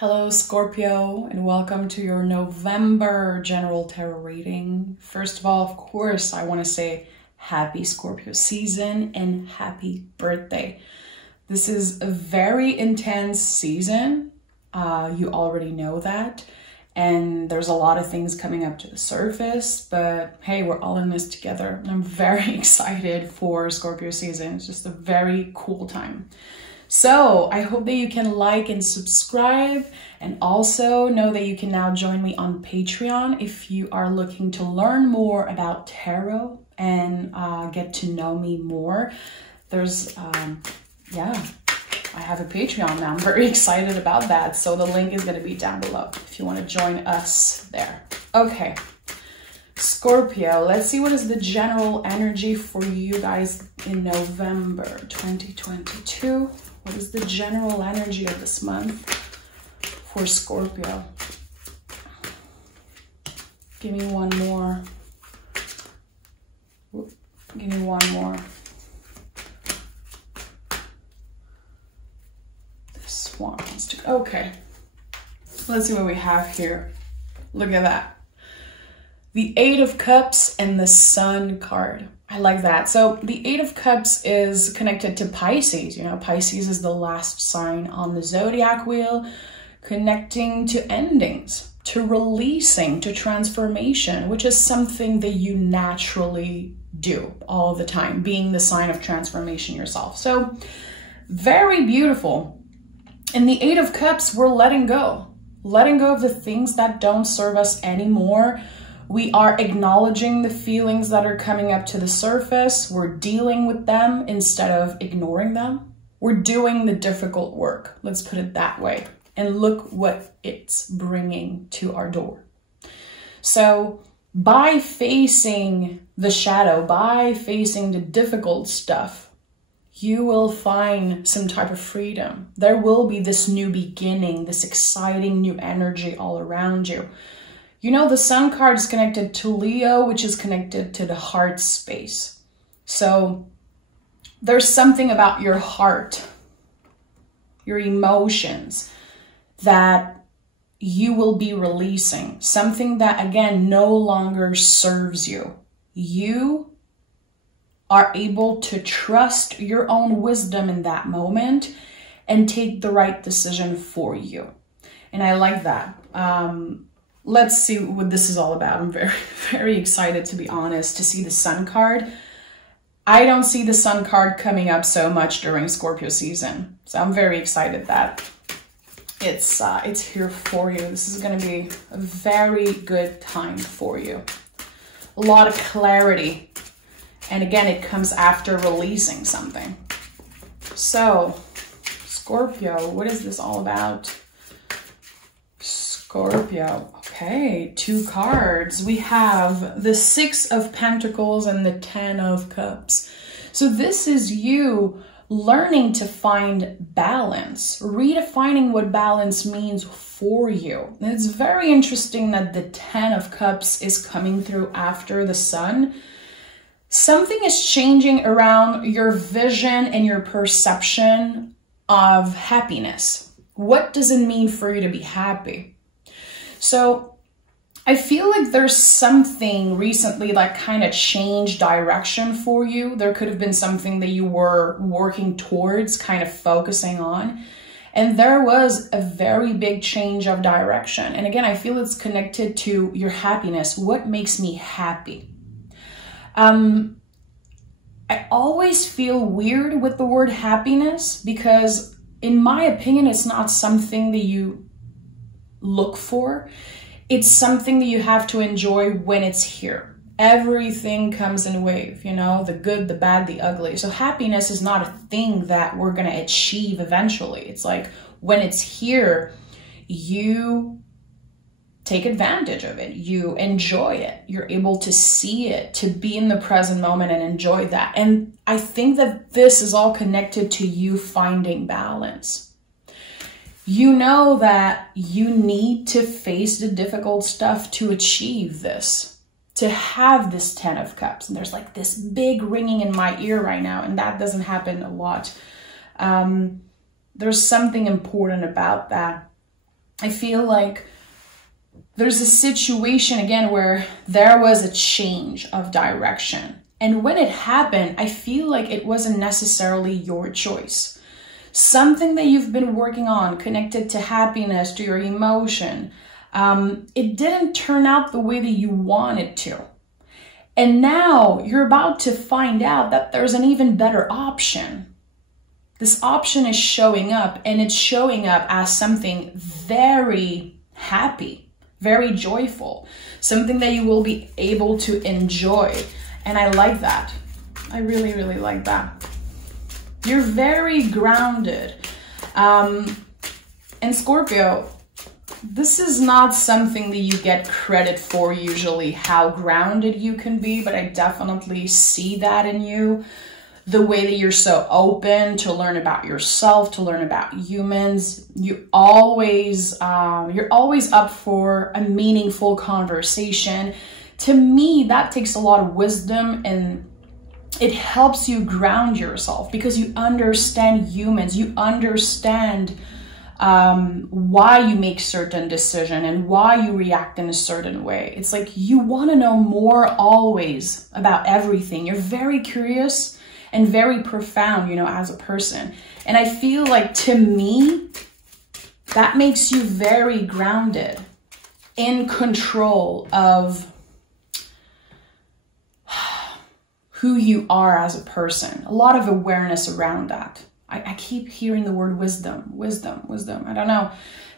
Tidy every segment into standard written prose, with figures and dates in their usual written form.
Hello Scorpio, and welcome to your November general tarot reading. First of all, of course, I want to say happy Scorpio season and happy birthday. This is a very intense season. You already know that. And there's a lot of things coming up to the surface, but hey, we're all in this together. I'm very excited for Scorpio season. It's just a very cool time. So I hope that you can like and subscribe, and also know that you can now join me on Patreon if you are looking to learn more about tarot and get to know me more. There's, yeah, I have a Patreon now. I'm very excited about that. So the link is going to be down below if you want to join us there. Okay, Scorpio, let's see what is the general energy for you guys in November 2022. What is the general energy of this month for Scorpio? Give me one more. Give me one more. This one wants to, okay. Let's see what we have here. Look at that. The Eight of Cups and the Sun card. I like that. So the Eight of Cups is connected to Pisces. You know, Pisces is the last sign on the zodiac wheel, connecting to endings, to releasing, to transformation, which is something that you naturally do all the time, being the sign of transformation yourself. So very beautiful. In the Eight of Cups, we're letting go of the things that don't serve us anymore. We are acknowledging the feelings that are coming up to the surface. We're dealing with them instead of ignoring them. We're doing the difficult work, let's put it that way. And look what it's bringing to our door. So by facing the shadow, by facing the difficult stuff, you will find some type of freedom. There will be this new beginning, this exciting new energy all around you. You know, the Sun card is connected to Leo, which is connected to the heart space. So there's something about your heart, your emotions, that you will be releasing. Something that, again, no longer serves you. You are able to trust your own wisdom in that moment and take the right decision for you. And I like that. Let's see what this is all about. I'm very, very excited, to be honest, to see the Sun card. I don't see the Sun card coming up so much during Scorpio season. So I'm very excited that it's here for you. This is going to be a very good time for you. A lot of clarity. And again, it comes after releasing something. So, Scorpio, what is this all about? Scorpio, okay, two cards. We have the Six of Pentacles and the Ten of Cups. So this is you learning to find balance, redefining what balance means for you. And it's very interesting that the Ten of Cups is coming through after the Sun. Something is changing around your vision and your perception of happiness. What does it mean for you to be happy? So I feel like there's something recently that kind of changed direction for you. There could have been something that you were working towards, kind of focusing on. And there was a very big change of direction. And again, I feel it's connected to your happiness. What makes me happy? I always feel weird with the word happiness because, in my opinion, it's not something that you look for. It's something that you have to enjoy when it's here. Everything comes in a wave, you know, the good, the bad, the ugly. So happiness is not a thing that we're going to achieve eventually. It's like when it's here, you take advantage of it. You enjoy it. You're able to see it, to be in the present moment and enjoy that. And I think that this is all connected to you finding balance. You know that you need to face the difficult stuff to achieve this, to have this Ten of Cups. And there's like this big ringing in my ear right now, and that doesn't happen a lot. There's something important about that. I feel like there's a situation again where there was a change of direction. And when it happened, I feel like it wasn't necessarily your choice. Something that you've been working on connected to happiness, to your emotion, it didn't turn out the way that you wanted to. And now you're about to find out that there's an even better option. This option is showing up, and it's showing up as something very happy, very joyful, something that you will be able to enjoy. And I like that. I really, really like that. You're very grounded. And Scorpio, this is not something that you get credit for usually, how grounded you can be, but I definitely see that in you. The way that you're so open to learn about yourself, to learn about humans. You're always up for a meaningful conversation. To me, that takes a lot of wisdom, and it helps you ground yourself because you understand humans. You understand why you make certain decisions and why you react in a certain way. It's like you want to know more always about everything. You're very curious and very profound, you know, as a person. And I feel like, to me, that makes you very grounded, in control of who you are as a person. A lot of awareness around that. I keep hearing the word wisdom, wisdom, wisdom. I don't know.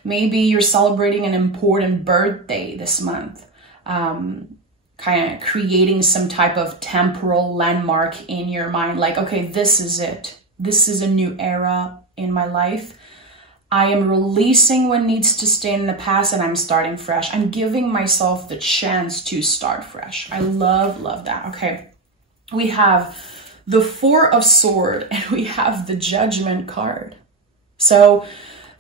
Maybe you're celebrating an important birthday this month. Kind of creating some type of temporal landmark in your mind. Like, okay, this is it. This is a new era in my life. I am releasing what needs to stay in the past, and I'm starting fresh. I'm giving myself the chance to start fresh. I love that. Okay. We have the Four of Swords, and we have the Judgment card. So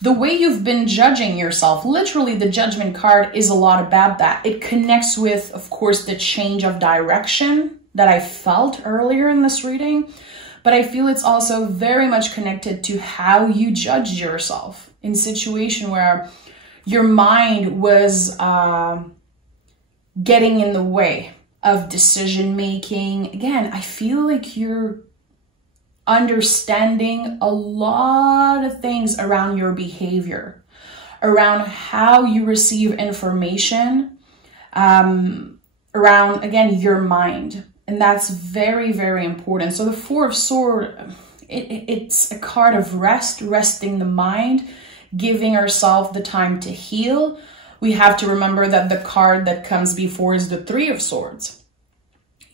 the way you've been judging yourself, literally the Judgment card is a lot about that. It connects with, of course, the change of direction that I felt earlier in this reading. But I feel it's also very much connected to how you judged yourself in a situation where your mind was getting in the way of decision making. Again, I feel like you're understanding a lot of things around your behavior, around how you receive information, around, again, your mind. And that's very, very important. So the Four of Swords, it's a card of rest, resting the mind, giving ourselves the time to heal. We have to remember that the card that comes before is the Three of Swords.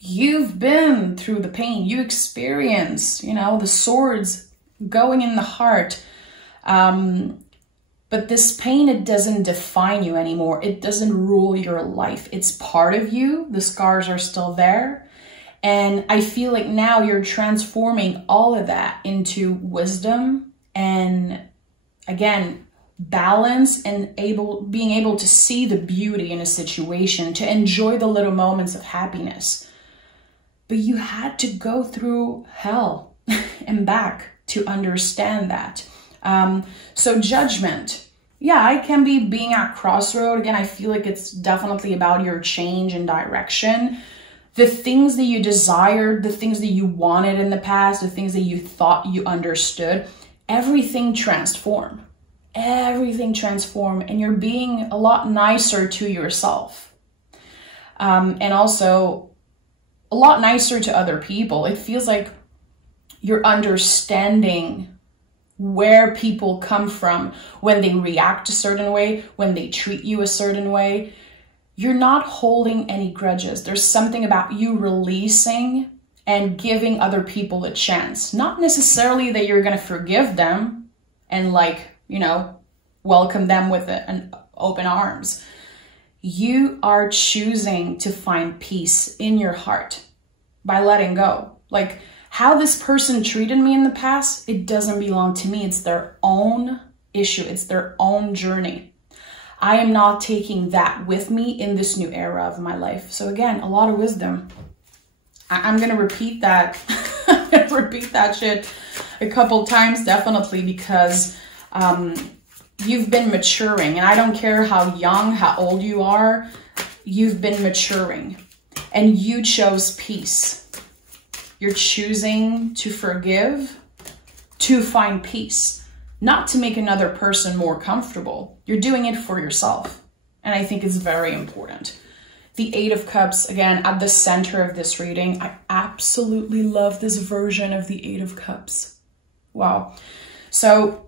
You've been through the pain. You experience, you know, the swords going in the heart. But this pain, it doesn't define you anymore. It doesn't rule your life. It's part of you. The scars are still there. And I feel like now you're transforming all of that into wisdom and, again, balance, and being able to see the beauty in a situation, to enjoy the little moments of happiness. But you had to go through hell and back to understand that. So Judgment. Yeah, I can be being at crossroad. Again, I feel like it's definitely about your change in direction. The things that you desired, the things that you wanted in the past, the things that you thought you understood, everything transformed. Everything transformed, and you're being a lot nicer to yourself. And also a lot nicer to other people. It feels like you're understanding where people come from when they react a certain way, when they treat you a certain way. You're not holding any grudges. There's something about you releasing and giving other people a chance. Not necessarily that you're going to forgive them and, like, you know, welcome them with an open arms. You are choosing to find peace in your heart by letting go. Like, how this person treated me in the past, it doesn't belong to me. It's their own issue. It's their own journey. I am not taking that with me in this new era of my life. So again, a lot of wisdom. I'm going to repeat that. I'm going to repeat that shit a couple times, definitely, because you've been maturing. And I don't care how young, how old you are, you've been maturing. And you chose peace. You're choosing to forgive, to find peace, not to make another person more comfortable. You're doing it for yourself. And I think it's very important. The Eight of Cups, again, at the center of this reading. I absolutely love this version of the Eight of Cups. Wow. So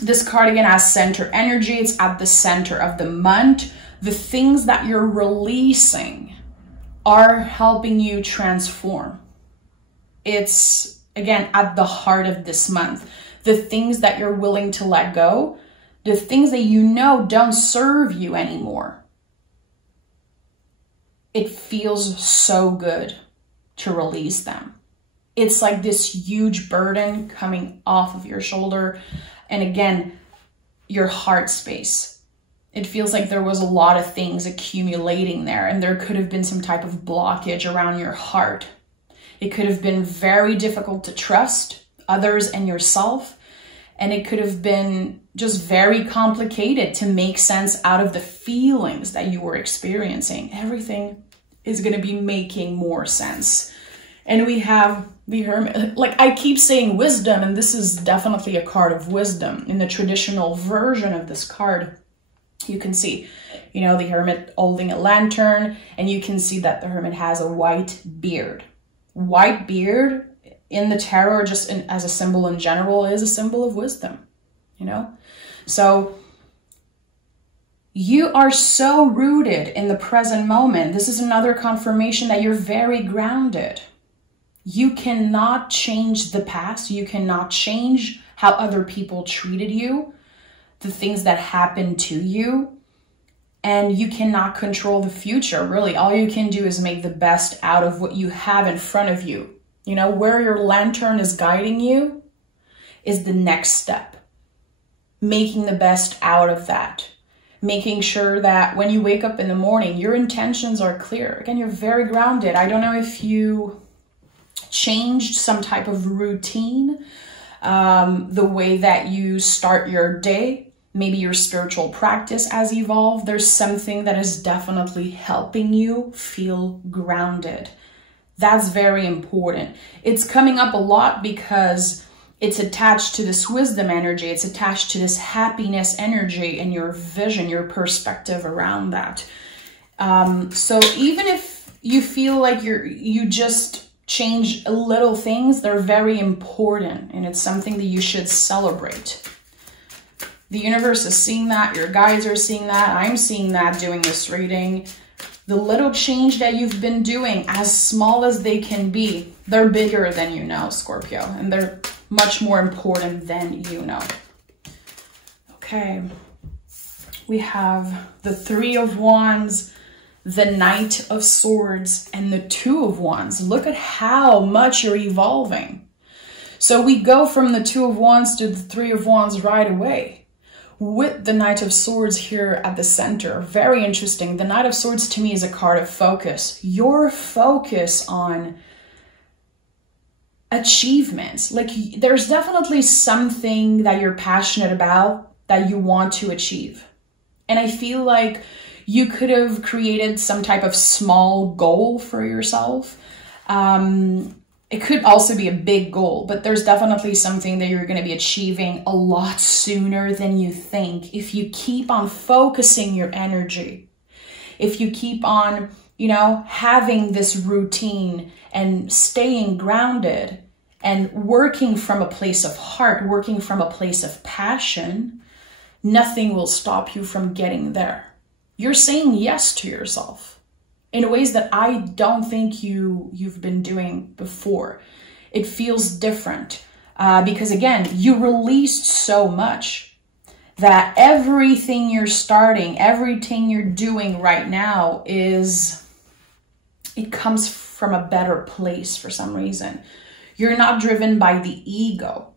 this card, again, has center energy. It's at the center of the month. The things that you're releasing are helping you transform. It's, again, at the heart of this month. The things that you're willing to let go, the things that you know don't serve you anymore. It feels so good to release them. It's like this huge burden coming off of your shoulder. And again, your heart space. It feels like there was a lot of things accumulating there, and there could have been some type of blockage around your heart. It could have been very difficult to trust others and yourself. And it could have been just very complicated to make sense out of the feelings that you were experiencing. Everything is going to be making more sense. And we have the Hermit. Like, I keep saying wisdom, and this is definitely a card of wisdom. In the traditional version of this card, you can see, you know, the Hermit holding a lantern, and you can see that the Hermit has a white beard. White beard in the tarot, just as a symbol in general, is a symbol of wisdom, you know? So you are so rooted in the present moment. This is another confirmation that you're very grounded. You cannot change the past. You cannot change how other people treated you, the things that happened to you, and you cannot control the future. Really, all you can do is make the best out of what you have in front of you. You know, where your lantern is guiding you is the next step. Making the best out of that. Making sure that when you wake up in the morning, your intentions are clear. Again, you're very grounded. I don't know if you changed some type of routine, the way that you start your day. Maybe your spiritual practice has evolved. There's something that is definitely helping you feel grounded. That's very important. It's coming up a lot because it's attached to this wisdom energy. It's attached to this happiness energy and your vision, your perspective around that. So even if you feel like you just change little things, they're very important, and it's something that you should celebrate. The universe is seeing that. Your guides are seeing that. I'm seeing that doing this reading. The little change that you've been doing, as small as they can be, they're bigger than you know, Scorpio, and they're much more important than you know. Okay, we have the Three of Wands, the Knight of Swords, and the Two of Wands. Look at how much you're evolving. So we go from the Two of Wands to the Three of Wands right away, with the Knight of Swords here at the center. Very interesting. The Knight of Swords to me is a card of focus. Your focus on achievements. Like, there's definitely something that you're passionate about that you want to achieve. And I feel like you could have created some type of small goal for yourself. It could also be a big goal, but there's definitely something that you're going to be achieving a lot sooner than you think. If you keep on focusing your energy, if you keep on, you know, having this routine and staying grounded and working from a place of heart, working from a place of passion, nothing will stop you from getting there. You're saying yes to yourself in ways that I don't think you've been doing before. It feels different because, again, you released so much that everything you're starting, everything you're doing right now it comes from a better place for some reason. You're not driven by the ego.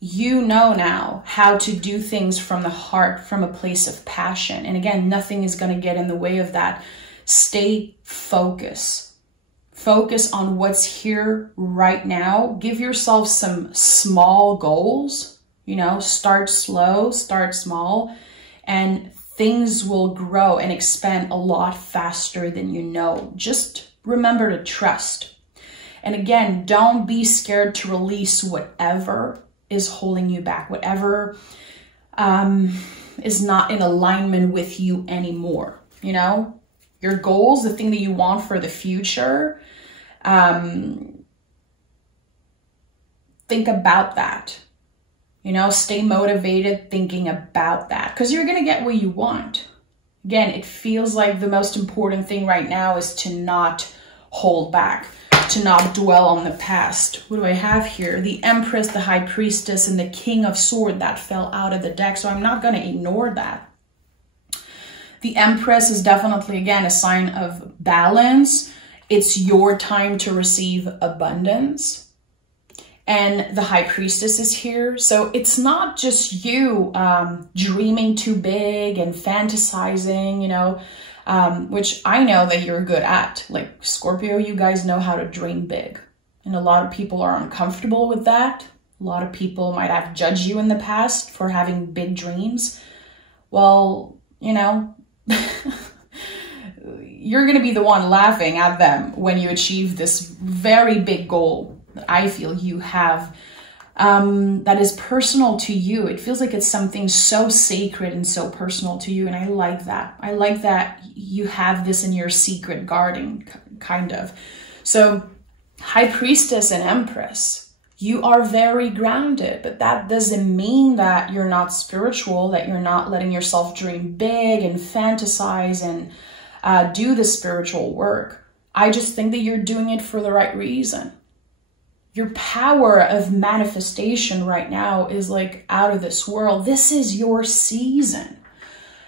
You know now how to do things from the heart, from a place of passion. And again, nothing is going to get in the way of that. Stay focused. Focus on what's here right now. Give yourself some small goals, You know, start slow, start small, and things will grow and expand a lot faster than you know. Just remember to trust. And again, don't be scared to release whatever is holding you back, whatever is not in alignment with you anymore. You know, your goals, the thing that you want for the future, think about that. You know, stay motivated thinking about that, because you're going to get what you want. Again, it feels like the most important thing right now is to not hold back, to not dwell on the past. What do I have here? The Empress, the High Priestess, and the King of Swords that fell out of the deck. So I'm not going to ignore that. The Empress is definitely, again, a sign of balance. It's your time to receive abundance. And the High Priestess is here. So it's not just you dreaming too big and fantasizing, you know, which I know that you're good at. Like Scorpio, you guys know how to dream big. And a lot of people are uncomfortable with that. A lot of people might have judged you in the past for having big dreams. Well, you know, you're going to be the one laughing at them when you achieve this very big goal that I feel you have, that is personal to you. It feels like it's something so sacred and so personal to you. And I like that. I like that you have this in your secret garden, kind of. So High Priestess and Empress, you are very grounded, but that doesn't mean that you're not spiritual, that you're not letting yourself dream big and fantasize and do the spiritual work. I just think that you're doing it for the right reason. Your power of manifestation right now is like out of this world. This is your season.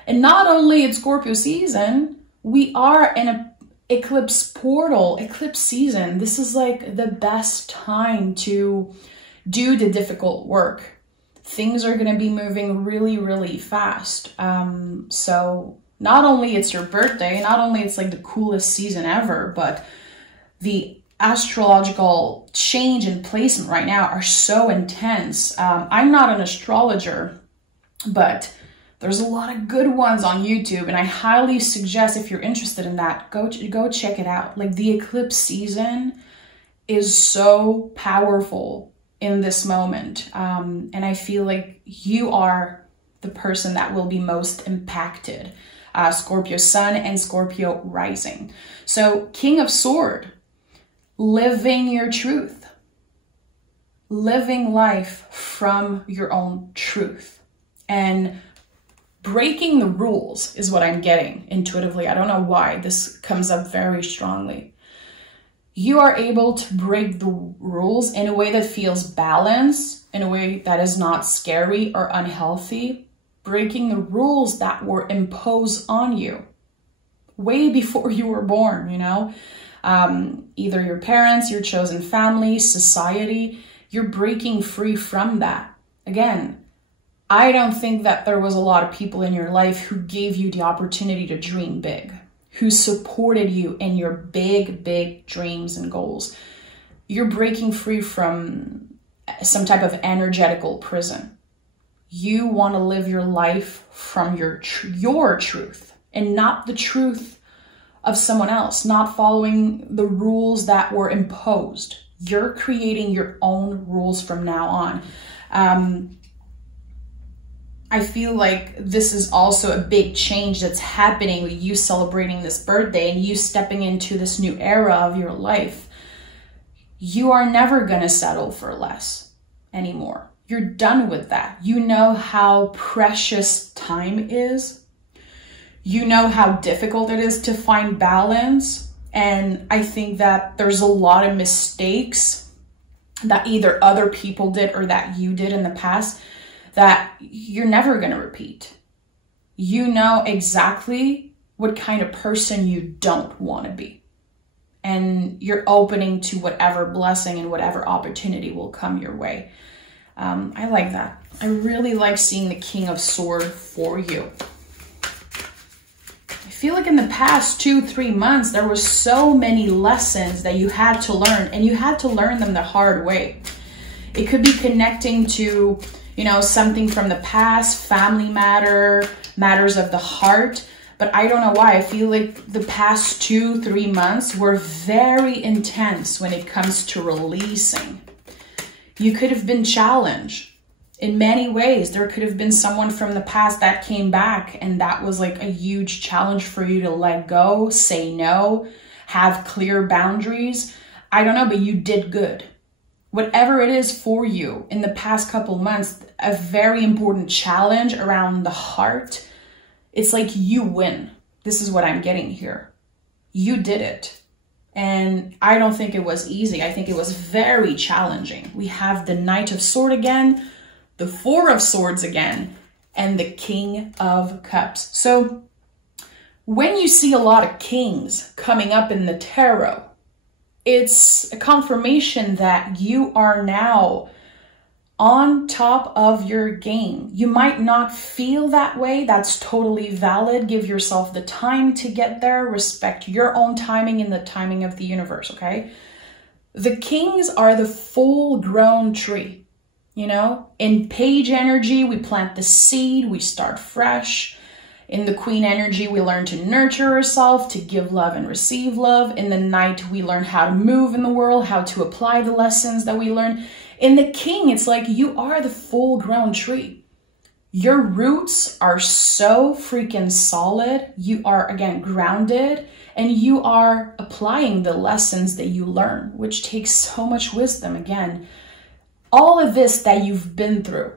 And not only it's Scorpio season, we are in an eclipse portal, eclipse season. This is like the best time to do the difficult work. Things are going to be moving really, really fast. So not only it's your birthday, not only it's like the coolest season ever, but the astrological change and placement right now are so intense. I'm not an astrologer, but there's a lot of good ones on YouTube, and I highly suggest, if you're interested in that, go check it out. Like, the eclipse season is so powerful in this moment, and I feel like you are the person that will be most impacted. Scorpio Sun and Scorpio Rising. So King of Swords, living your truth, living life from your own truth, and breaking the rules is what I'm getting intuitively. I don't know why this comes up very strongly. You are able to break the rules in a way that feels balanced, in a way that is not scary or unhealthy, breaking the rules that were imposed on you way before you were born, you know? Either your parents, your chosen family, society, you're breaking free from that. Again, I don't think that there was a lot of people in your life who gave you the opportunity to dream big, who supported you in your big, big dreams and goals. You're breaking free from some type of energetical prison. You want to live your life from your truth and not the truth of someone else, not following the rules that were imposed. You're creating your own rules from now on. I feel like this is also a big change that's happening with you celebrating this birthday and you stepping into this new era of your life. You are never going to settle for less anymore. You're done with that. You know how precious time is. You know how difficult it is to find balance. And I think that there's a lot of mistakes that either other people did or that you did in the past that you're never going to repeat. You know exactly what kind of person you don't want to be. And you're opening to whatever blessing and whatever opportunity will come your way. I like that. I really like seeing the King of Swords for you. I feel like in the past 2-3 months, there were so many lessons that you had to learn, and you had to learn them the hard way. It could be connecting to, you know, something from the past, family matters of the heart. But I don't know why. I feel like the past 2-3 months were very intense when it comes to releasing. You could have been challenged in many ways. There could have been someone from the past that came back, and that was like a huge challenge for you to let go, say no, have clear boundaries. I don't know, but you did good. Whatever it is for you in the past couple months, a very important challenge around the heart. It's like you win. This is what I'm getting here. You did it. And I don't think it was easy. I think it was very challenging. We have the Knight of Swords again, the Four of Swords again, and the King of Cups. So when you see a lot of kings coming up in the tarot, it's a confirmation that you are now on top of your game. You might not feel that way. That's totally valid. Give yourself the time to get there. Respect your own timing and the timing of the universe, okay? The kings are the full-grown tree, you know? In page energy, we plant the seed, we start fresh. In the queen energy, we learn to nurture ourselves, to give love and receive love. In the knight, we learn how to move in the world, how to apply the lessons that we learn. In the king, it's like you are the full-grown tree. Your roots are so freaking solid. You are, again, grounded, and you are applying the lessons that you learn, which takes so much wisdom. Again, all of this that you've been through,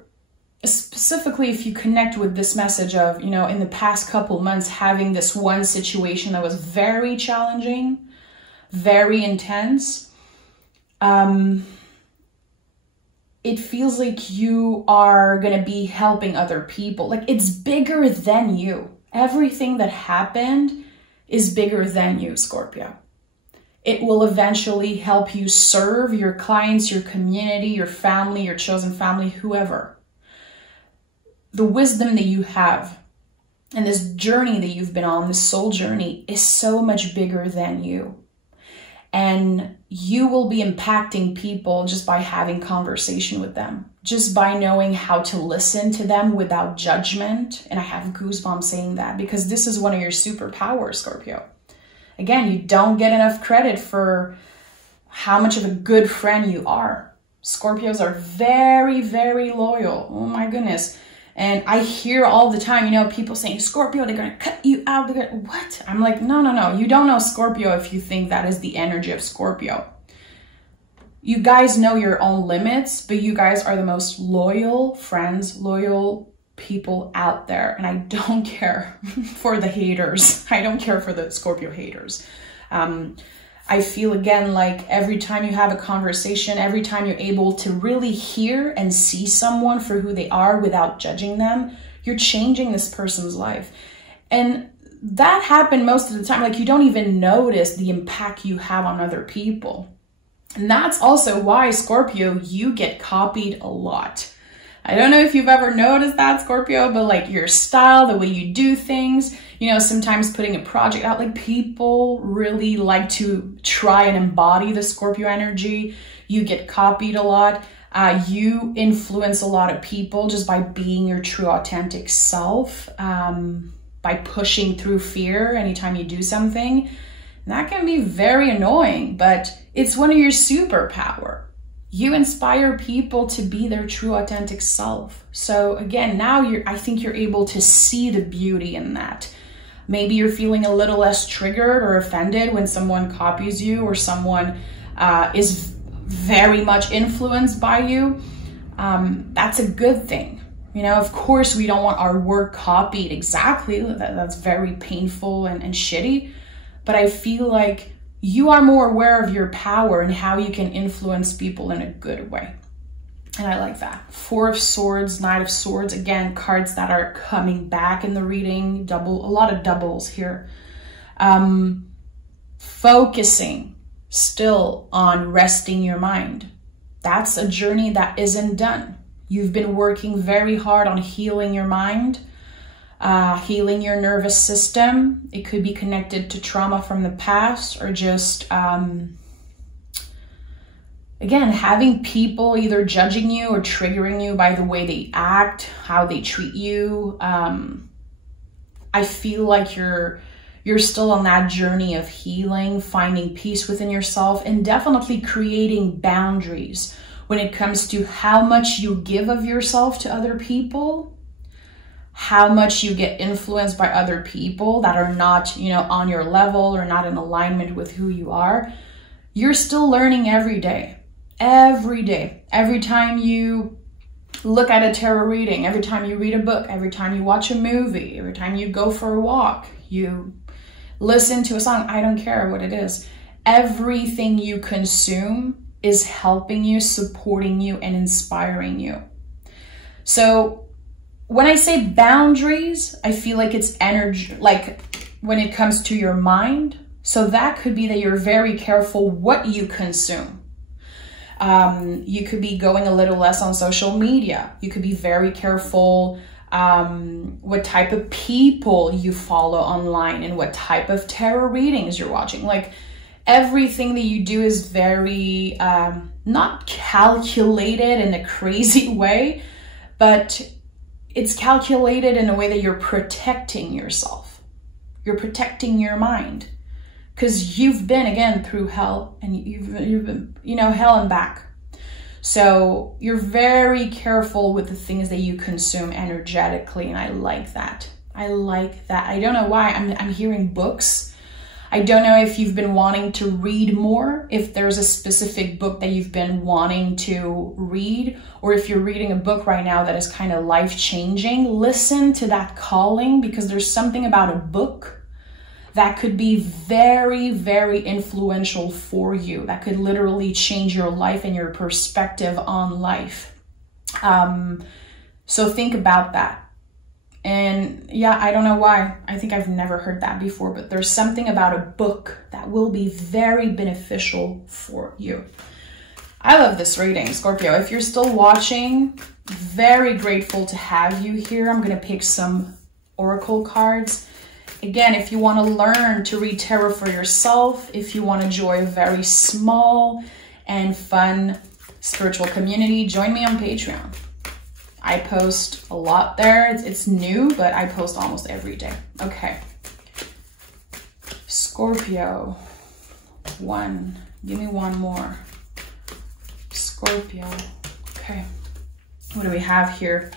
specifically if you connect with this message of, you know, in the past couple months, having this one situation that was very challenging, very intense, it feels like you are going to be helping other people. Like, it's bigger than you. Everything that happened is bigger than you, Scorpio. It will eventually help you serve your clients, your community, your family, your chosen family, whoever. The wisdom that you have and this journey that you've been on, this soul journey, is so much bigger than you. And you will be impacting people just by having conversation with them, just by knowing how to listen to them without judgment. And I have goosebumps saying that because this is one of your superpowers, Scorpio. Again, you don't get enough credit for how much of a good friend you are. Scorpios are very, very loyal. Oh my goodness. And I hear all the time, you know, people saying, Scorpio, they're going to cut you out. They're gonna, what? I'm like, no. You don't know Scorpio if you think that is the energy of Scorpio. You guys know your own limits, but you guys are the most loyal friends, loyal people out there. And I don't care for the haters. I don't care for the Scorpio haters. I feel, again, like every time you have a conversation, every time you're able to really hear and see someone for who they are without judging them, you're changing this person's life. And that happened most of the time. Like, you don't even notice the impact you have on other people. And that's also why, Scorpio, you get copied a lot. I don't know if you've ever noticed that, Scorpio, but like your style, the way you do things, you know, sometimes putting a project out, like people really like to try and embody the Scorpio energy. You get copied a lot. You influence a lot of people just by being your true authentic self, by pushing through fear anytime you do something. And that can be very annoying, but it's one of your superpowers. You inspire people to be their true authentic self. So again, now I think you're able to see the beauty in that. Maybe you're feeling a little less triggered or offended when someone copies you or someone is very much influenced by you. That's a good thing. You know, of course, we don't want our work copied exactly. That's very painful and shitty. But I feel like you are more aware of your power and how you can influence people in a good way. And I like that. Four of Swords, Knight of Swords, again, cards that are coming back in the reading, a lot of doubles here. Focusing still on resting your mind. That's a journey that isn't done. You've been working very hard on healing your mind, healing your nervous system. It could be connected to trauma from the past or just, again, having people either judging you or triggering you by the way they act, how they treat you. I feel like you're still on that journey of healing, finding peace within yourself, and definitely creating boundaries when it comes to how much you give of yourself to other people, how much you get influenced by other people that are not, you know, on your level or not in alignment with who you are. You're still learning every day. Every day. Every time you look at a tarot reading, every time you read a book, every time you watch a movie, every time you go for a walk, you listen to a song, I don't care what it is. Everything you consume is helping you, supporting you, and inspiring you. So when I say boundaries, I feel like it's energy, like when it comes to your mind. So that could be that you're very careful what you consume. You could be going a little less on social media. You could be very careful what type of people you follow online and what type of tarot readings you're watching. Like everything that you do is very not calculated in a crazy way, but it's calculated in a way that you're protecting yourself. You're protecting your mind. Because you've been, again, through hell, and you've been, you know, hell and back. So you're very careful with the things that you consume energetically, and I like that. I like that. I don't know why. I'm hearing books. I don't know if you've been wanting to read more, if there's a specific book that you've been wanting to read, or if you're reading a book right now that is kind of life-changing. Listen to that calling, because there's something about a book that could be very, very influential for you. That could literally change your life and your perspective on life. So think about that. And yeah, I don't know why. I think I've never heard that before, but there's something about a book that will be very beneficial for you. I love this reading, Scorpio. If you're still watching, very grateful to have you here. I'm gonna pick some oracle cards. Again, if you want to learn to read tarot for yourself, if you want to join a very small and fun spiritual community, join me on Patreon. I post a lot there. It's new, but I post almost every day. Okay. Scorpio. One. Give me one more. Scorpio. Okay. What do we have here?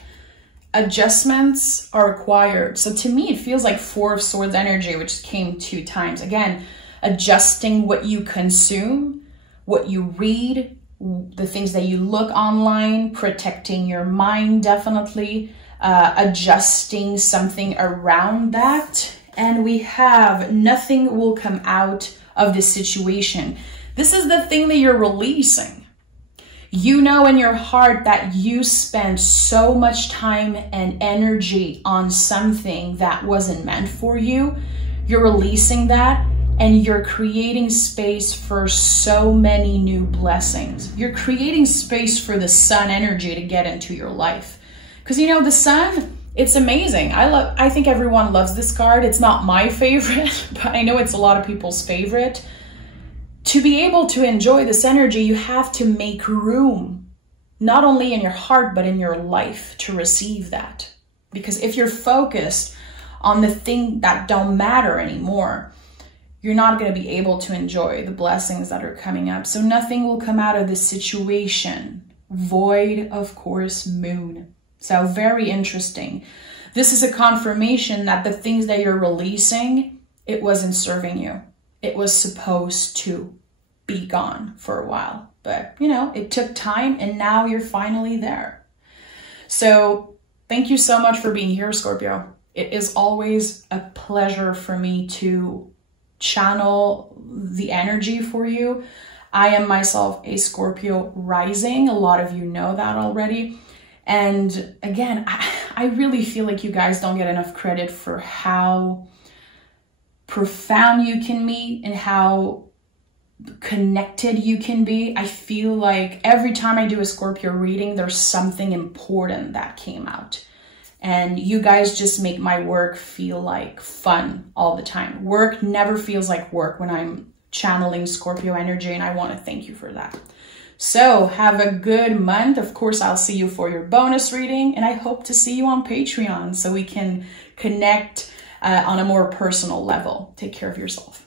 Adjustments are required. So to me, it feels like Four of Swords energy, which came 2 times. Again, adjusting what you consume, what you read, the things that you look online, protecting your mind, definitely, adjusting something around that. And we have nothing will come out of this situation. This is the thing that you're releasing. You know in your heart that you spend so much time and energy on something that wasn't meant for you. You're releasing that, and you're creating space for so many new blessings. You're creating space for the sun energy to get into your life. Because, you know, the sun, it's amazing. I think everyone loves this card. It's not my favorite, but I know it's a lot of people's favorite. To be able to enjoy this energy, you have to make room, not only in your heart, but in your life to receive that. Because if you're focused on the thing that don't matter anymore, you're not going to be able to enjoy the blessings that are coming up. So nothing will come out of this situation. Void, of course, moon. So very interesting. This is a confirmation that the things that you're releasing, it wasn't serving you. It was supposed to be gone for a while, but you know, it took time, and now you're finally there. So thank you so much for being here, Scorpio. It is always a pleasure for me to channel the energy for you. I am myself a Scorpio rising. A lot of you know that already. And again, I really feel like you guys don't get enough credit for how profound you can be and how connected you can be. I feel like every time I do a Scorpio reading, there's something important that came out. And you guys just make my work feel like fun all the time. Work never feels like work when I'm channeling Scorpio energy, and I want to thank you for that. So have a good month. Of course, I'll see you for your bonus reading, and I hope to see you on Patreon so we can connect on a more personal level. Take care of yourself.